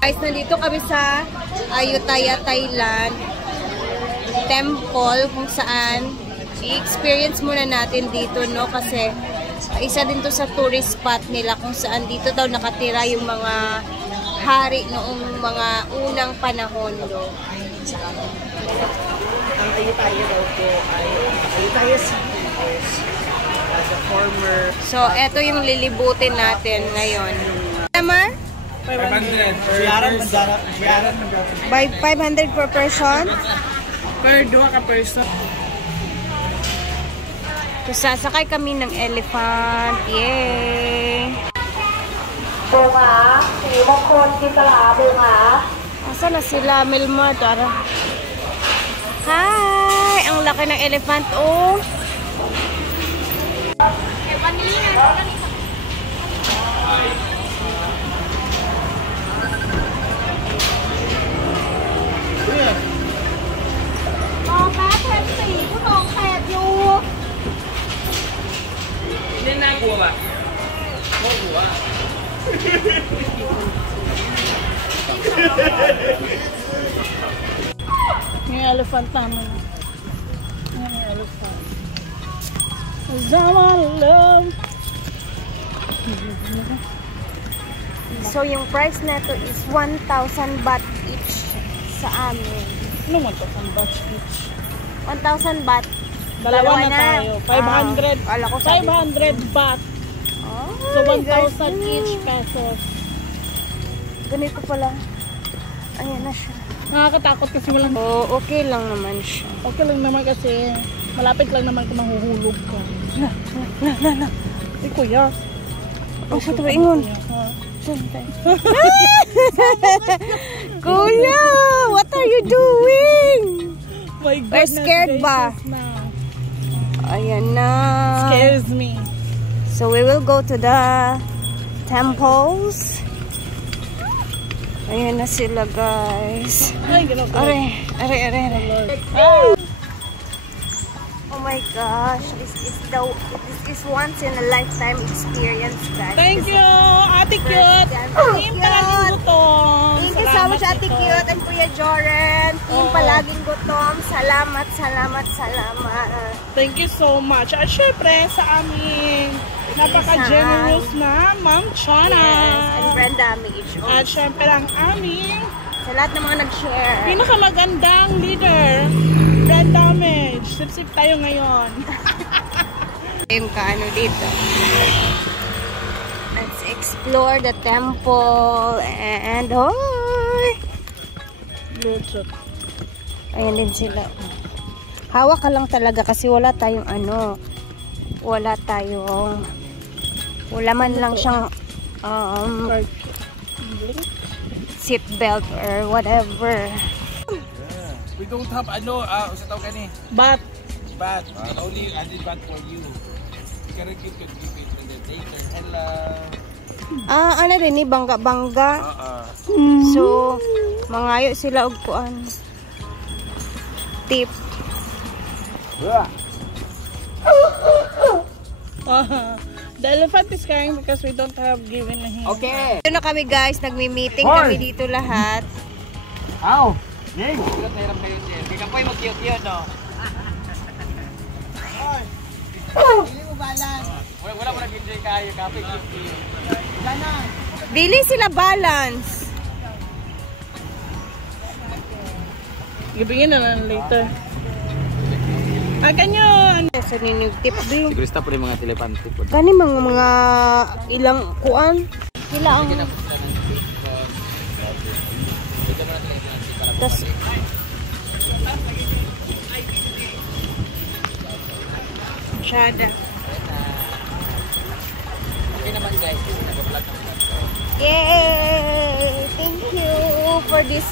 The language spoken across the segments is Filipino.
Guys, nandito kami sa Ayutthaya, Thailand temple kung saan i-experience muna natin dito, no? Kasi isa din to sa tourist spot nila kung saan dito daw nakatira yung mga hari noong mga unang panahon, no? Ang Ayutthaya daw po ay Ayutthaya City is as a former... So, eto yung lilibutin natin ngayon. Tama? 500 By 500 per person? per duha ka person. So, sasakay kami ng elephant. Yay! Bunga, mga konti pala, bunga. Asa na sila, Milma? Tara. Hi! Ang laki ng elephant, oh! Hindi na gua ba? Gua. Yung elephant naman. Yung elephant. Zaman love. So, yung price neto is 1,000 baht each sa amin. Ano 1,000 baht each? 1,000 baht. Dalawa na tayo. 500. Wala ko sabi. 500 baht. Oh, So 1,000 each pesos. Ganito pala. Ayan na siya. Nakakatakot kasi walang... Oh, okay lang naman siya. Okay lang naman kasi malapit lang naman kung mahuhulog ka. Na. Eh kuya. Oh, ito ba ingon? Santay. Kuya, what are you doing? My We're scared ba? Now. Ayan na. Scares me. So we will go to the temples. Ayan na sila, guys. Ay, gano'n ko. Are. Oh my gosh, this is once in a lifetime experience, guys. Thank you, Ate Cute. Team Palaging Gutom. Thank you so much, Ate Cute and Kuya Joren. Team Palaging Gutom. Salamat. Thank you so much. At syempre, sa aming napaka-generous na Ma'am Chana. Yes, and Brenda Mage. At syempre, ang aming Sa lahat ng mga nag-share. pinakamagandang leader, Brand Damage. Sip-sip tayo ngayon. Yung kaano dito. Let's explore the temple and Bluetooth. ayan din sila. Hawak ka lang talaga kasi wala tayong wala man lang siyang seat belt or whatever. We don't have usa tawag gani. But, Only I did bat for you. You can give it and then later. Hello. Ano rin ni bangga-bangga. So, mangayo sila og kuan. Tip. the elephant is crying because we don't have given him. Okay. Ito na kami, guys, nagmi-meeting kami dito lahat. Ow. Yay. Hirap na hirap kayo, Jen. Kaya kapoy mag-cute-cute, no? Hindi mo balance. Wala mo nag-enjoy kayo. Kapoy cute-cute. Wala na. Dili sila balance. Gibigin na lang later. Akan yun! Sa ninyong tip din. Siguro stop rin mga telepante po. Kani mga ilang kuan. Sila ang... Tas... Chada. Okay naman guys. Yay! Thank you for this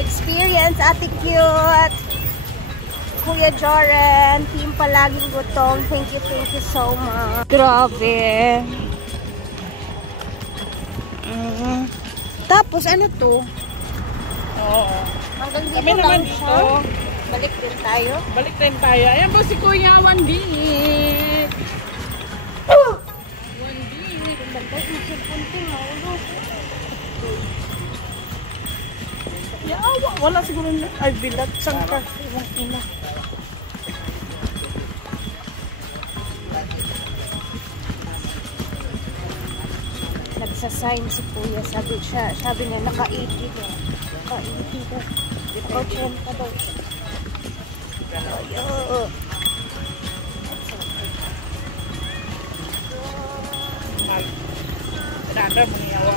experience, Ate Cute. Kuya Joren, Team Palaging Gutom. Thank you so much. Grabe. Tapos ano to? Oo. Hanggang dito Kami naman lang dito. siya. Balik din tayo. Balik din tayo. Ayan po si Kuya Wandik. Wala siguro na. Ay, bilat. Saan ka? Iwang ina. Nagsasign si Kuya. Sabi niya, naka-80 daw. Naka-80 daw. Ikaw, chum ka daw. Ayo. Nada mo niyawa.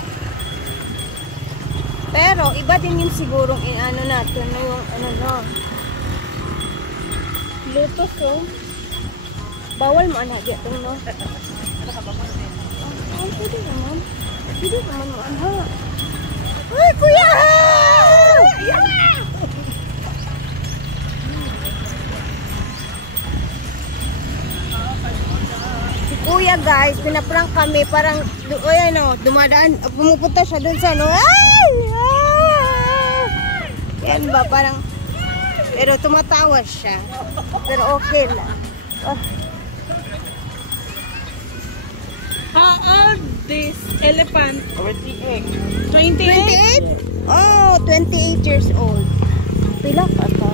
Pero, iba din yun sigurong ano natin na yung ano na. Lotus, oh. Bawal mo anak gatong no. Pwede naman. Pwede naman mo anak. Ay, Kuya! Si Kuya guys, pinaprank kami parang dumadaan, pumupunta siya dun sa ano. Ay! Yan ba parang pero tumatawa siya. Pero okay lang. Oh. How old this elephant? 28. 28? 28? Oh, 28 years old. Pila ka ba?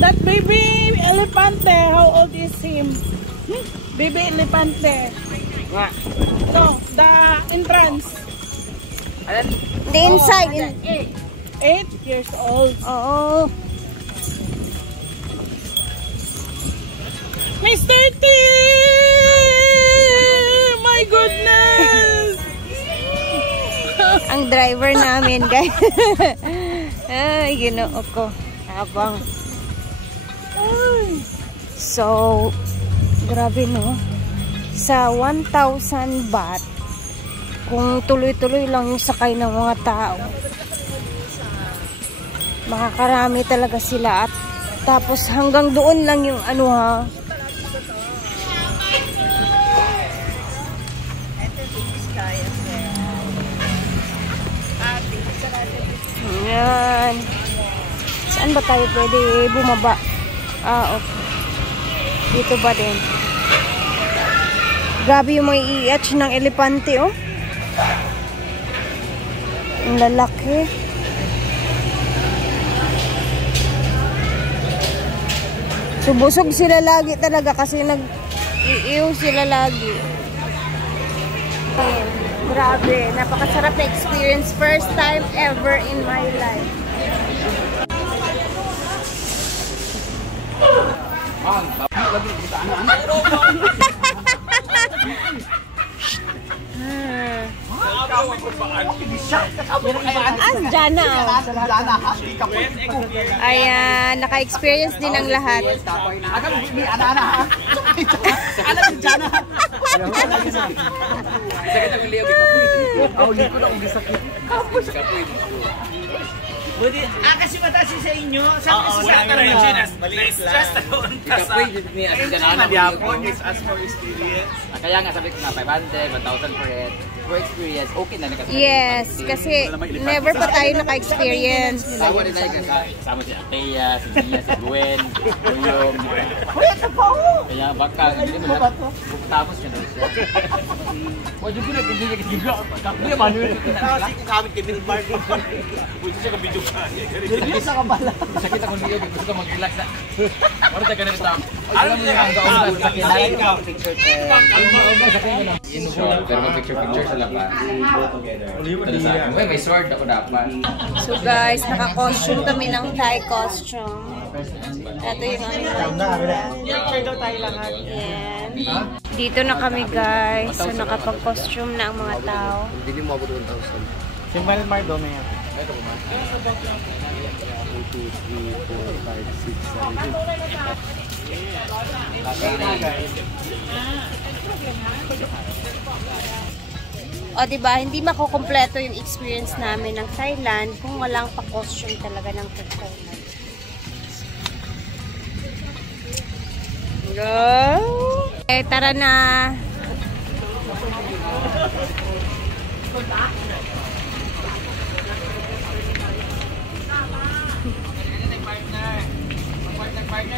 That baby elephante, how old is him? Baby elephante. Nga. No, the entrance. Ayan. The inside. 8 years old. Oo. Mr. T! My goodness! Ang driver namin, guys. Ay, ginoo ko. Habang. So, grabe no. Sa 1,000 baht, kung tuloy-tuloy lang yung sakay ng mga tao, makakarami talaga sila. At tapos hanggang doon lang yung ano ha. Yan. Saan ba tayo pwede bumaba? Ah, okay. Dito ba din? Grabe yung mga i-atch ng elepante, oh. Ang lalaki. Subusog sila lagi talaga kasi nag-iiw sila lagi. Ayan. Grabe, napakasarap na experience. First time ever in my life. Jana. Ayan, naka-experience din ang lahat. Kasi matasin sa inyo. Sabi sa na-stress ako ang Kapoy, ni Asin Janana. as for experience. Kaya nga sabi ko nga 500, 1,000 for it. For experience, okay na nakasama. Yes, kasi never pa tayo naka-experience. Sama din tayo kasama si Ateya, si Mia, si Gwen, yung... Kaya baka, hindi mo tapos siya doon siya. Wala yung gula, hindi niya kasi hindi naman yun. Kasi kami kibing party. Pwede siya ka-video ka. Hindi sa kabala. Sakit ako niyo, gusto ko mag-relax na. Para tayo ka na ito. Alam mo yung hanggang sa sakit. Picture pero mag-picture sa laban. May sword ako dapat. So guys, naka-costume kami ng Thai costume. Ito yung Picture daw tayo lahat. Yan. Dito na kami guys. So nakapag-costume na ang mga tao. Hindi mo abot 1,000. Si Malmar daw may yan. 1, 2, 3, 4, 5, 6, 7. O diba, hindi makukumpleto yung experience namin ng Thailand kung walang pa-costume talaga ng coconut. Go! Eh, tara na!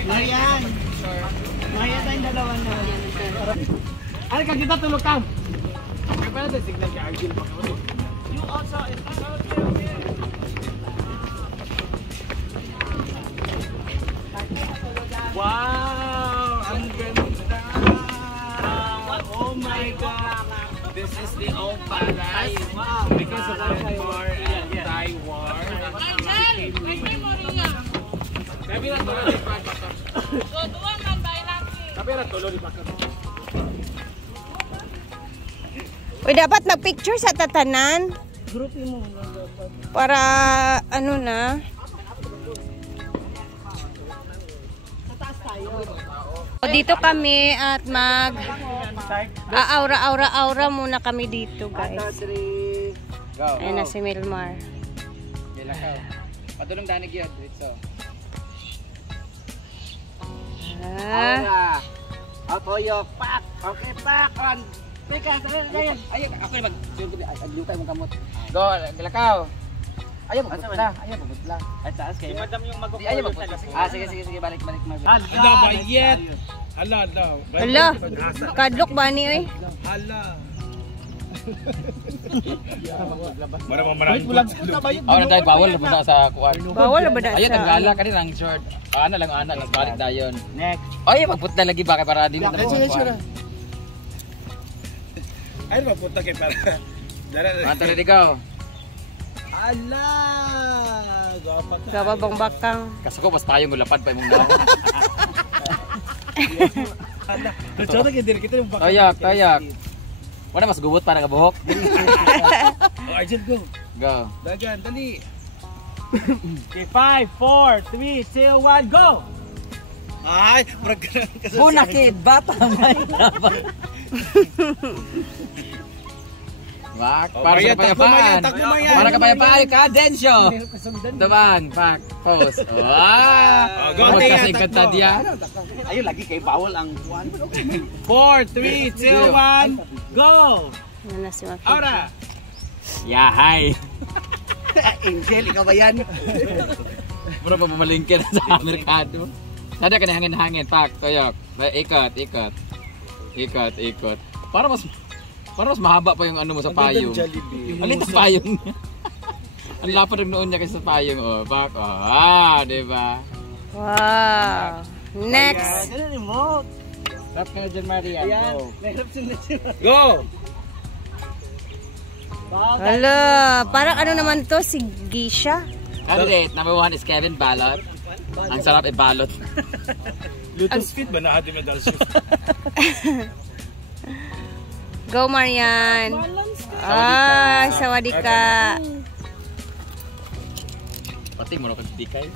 Marian! Marian tayong dalawa na. Ano ka kita tulog ka? Kaya pala tayo signal ka Argil pa. You also Uy, dapat mag-picture sa tatanan. Groupie mo lang dapat. Para, ano na. O, dito kami at aura muna kami dito, guys. Go. Ayan na si Milmar. Patulong danig yun. Dito. Ah. Toyo, pak. Okay, pak. Teka, Ayun, ako yung mag-luka yung kamot. Go, Galakaw. Ayaw, magputla. Ayaw, magputla. Ay, taas kayo. Madam yung Ayaw, magputla. Sige, balik. Hala, bayet. Hala. Hala, kadlok ba ni, oy? Hala. Ako na tayo, bawal na sa kuwan. Bawal na ba Ayaw, sa... tagala ka rin ang short. Ana lang, balik dayon. Next. Ayaw, magputla lagi ba kay para din. Ay, mapunta kay para. Antara ikaw. Ala. Gababang bakang. Kasi ko mas payong ulapad pa imong daw. Rechoto kay dire kita yung Tayak. Wala mas guwot para ka buhok. Oh, Arjun, go. Go. Dagan, dali. Okay, 5, 4, 3, 2, 1, go! Ay, Una kid, bata may Wak, para sa kapayapaan. Para kapayapaan ka, Densyo. Taban, pak, pose. Wah. Go, Kasi kanta dia. Ayun, lagi kay bawal ang 4, 3, 2, 1, go! Ano na si Maki? Aura! Yahay. Angel, ikaw ba yan? Mura pa mamalingkin sa merkado. Sada ka na hangin-hangin, pak, toyok. Ikot. Para mas mahaba pa yung ano mo sa payong. Alit sa payong niya. Ang lapad ng noon niya kasi sa payong. Oh, pak. Oh, di ba? Wow. Next. Rap ka na dyan, Maria. Go. Go! Hala, parang ano naman to, si Gisha. Candidate number 1 is Kevin Balot. Ang sarap i-balot. Luto speed ba na hati medal shift? Go, Marian. Ay, sawadika. Pati mo na pagdikay.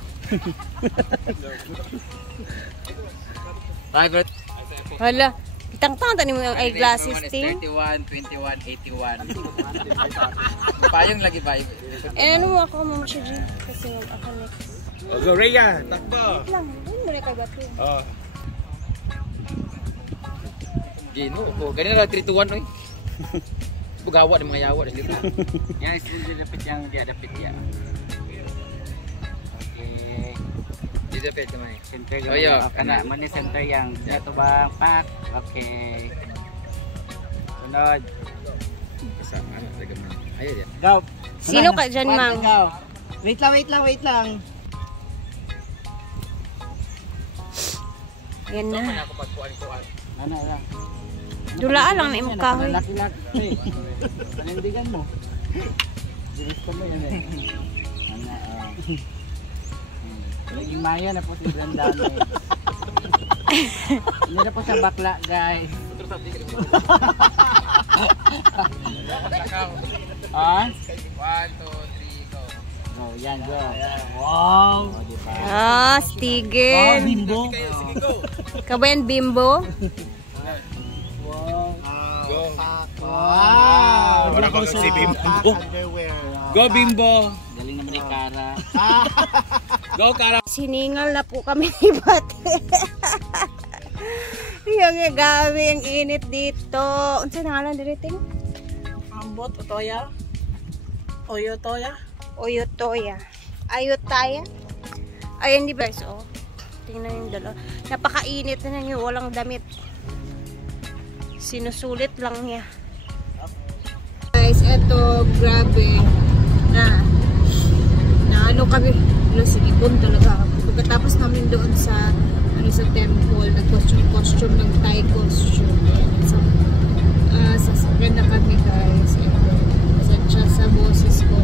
Private. Hala, itang-tang tani mo yung eyeglasses, ting. 31, 21, 81. Payong lagi ba? Eh, ano mo ako, Mama Shiji? Kasi ako next. Go, Rhea! Takbo! Lang, hindi mo na kagato. Oh. Gino, ganyan na 3 to 1, oy. Bugawa ng mga yawa dito. Yan, isipin dapit yang dia dapit ya. Okay. Dito pa ito may. Center Oh, yeah. Kana man ni center yang dito ba pak. Okay. Sunod. Kasama na taga man. Ayun yan. Go. Sino ka dyan, Mang? Go. Wait lang. Yan na. Ako pagkuan-kuan. Ano lang. Dulaan lang na imong kahoy. Laki-laki. Panindigan mo. Dinis ka mo yan eh. Ano, Laging maya na po si Brandame. Hindi na po sa bakla, guys. Ah? 1, 2, 3, go. Go, yan, go. Wow! O, diba? Ah, Stigin. Bimbo. Sige, go! Kabayan Bimbo. Wow. Go! Wow! Wala ko si Bimbo. Go, Bimbo! Galing naman ni Kara. Go, Kara! Siningal na po kami ni Bate. Yung gabi, ang init dito. Unsa na nga lang diriting? Ambot, Otoya? Oyo, Toya? Oyutoya. Ayutaya. Ayan, di ba? So, tingnan yung dalawa. Napakainit na niyo, walang damit. Sinusulit lang niya. Guys, eto, grabe. Na ano kami, sige, punto talaga. Pagkatapos namin doon sa temple, nag-costume ng Thai costume. So, sasakyan na kami, guys. Ito, sa boses ko,